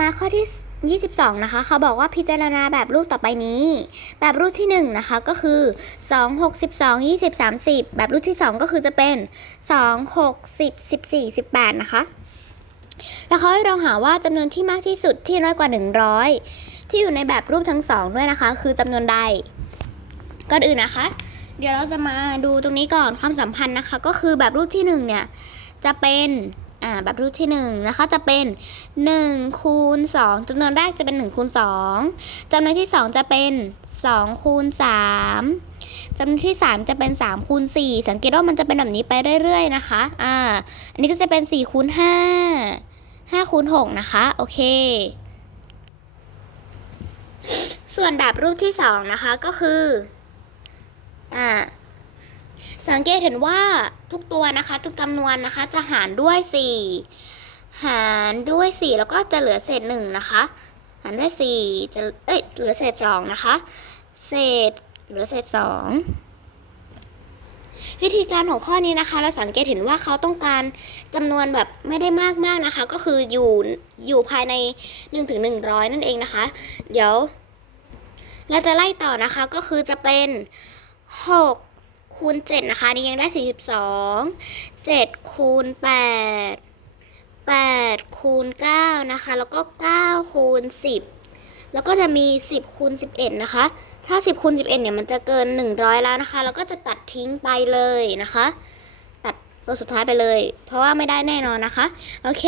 มาข้อที่ 22 นะคะ เขาบอกว่าพิจารณาแบบรูปต่อไปนี้ แบบรูปที่ 1 นะคะ ก็คือ 2 6 12 20 30 แบบรูปที่ 2 ก็คือจะเป็น 2 6 10 14 18 นะคะ แล้วเขาให้ลองหาว่าจำนวนที่มากที่สุดที่น้อยกว่า 100 ที่อยู่ในแบบรูปทั้งสองด้วยนะคะ คือจำนวนใด ก่อนอื่นนะคะ เดี๋ยวเราจะมาดูตรงนี้ก่อนความสัมพันธ์นะคะ ก็คือแบบรูปที่หนึ่งเนี่ย จะเป็น อ่าแบบรูปที่หนึ่งนะคะจะเป็น1คูณ2จำนวนแรกจะเป็น1คูณ2จำนวนที่ 2 จะเป็น2คูณ3จำนวนที่ 3 จะเป็น3คูณ4สังเกตว่ามันจะเป็นแบบนี้ไปเรื่อยๆนะคะอ่าอันนี้ก็จะเป็น4คูณ5 5คูณ6นะคะ โอเค ส่วนแบบรูปที่ 2 นะคะก็คือ อ่า สังเกตเห็นว่าทุกตัวนะคะทุกจำนวนนะคะ จะหารด้วย 4 หารด้วย 4 แล้วก็จะเหลือเศษ1นะคะ หารด้วย 4 จะเอ้ยเหลือเศษ2นะคะ เศษเหลือเศษ2วิธีการของข้อนี้นะคะ เราสังเกตเห็นว่าเขาต้องการจำนวนแบบไม่ได้มากมากนะคะ ก็คืออยู่อยู่ภายใน1ถึง100นั่นเองนะคะ เดี๋ยว เราจะไล่ต่อนะคะก็คือจะเป็น6 คูณ 7 นะคะนี่ยังได้ 42 7 คูณ 8 8 คูณ 9 นะคะ แล้วก็ 9 คูณ 10 แล้วก็จะมี 10 คูณ 11 นะคะ ถ้า 10 คูณ 11 เนี่ยมันจะเกิน 100 แล้วนะคะ แล้วก็จะตัดทิ้งไปเลยนะคะ ตัดตัวสุดท้ายไปเลย เพราะว่าไม่ได้แน่นอนนะคะ โอเค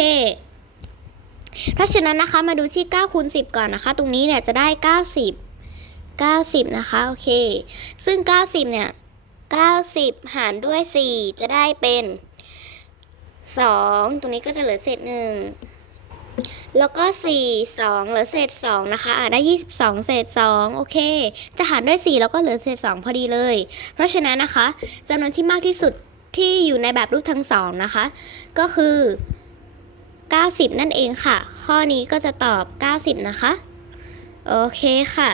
เพราะฉะนั้นนะคะมาดูที่9คูณ10 ก่อนนะคะ ตรงนี้เนี่ยจะได้ 90 90 นะคะ โอเค ซึ่ง 90 เนี่ย 90 หารด้วย 4 จะได้เป็น 2 ตรงนี้ก็จะเหลือเศษ 1 แล้วก็ 4 2 เหลือเศษ 2 นะคะอ่าได้ 22 เศษ 2 โอเค จะหารด้วย 4 แล้วก็เหลือเศษ 2 พอดีเลย เพราะฉะนั้นนะคะจำนวนที่มากที่สุดที่อยู่ในแบบรูปทั้งสองนะคะ ก็คือ 90 นั่นเองค่ะ ข้อนี้ก็จะตอบ 90 นะคะ โอเคค่ะ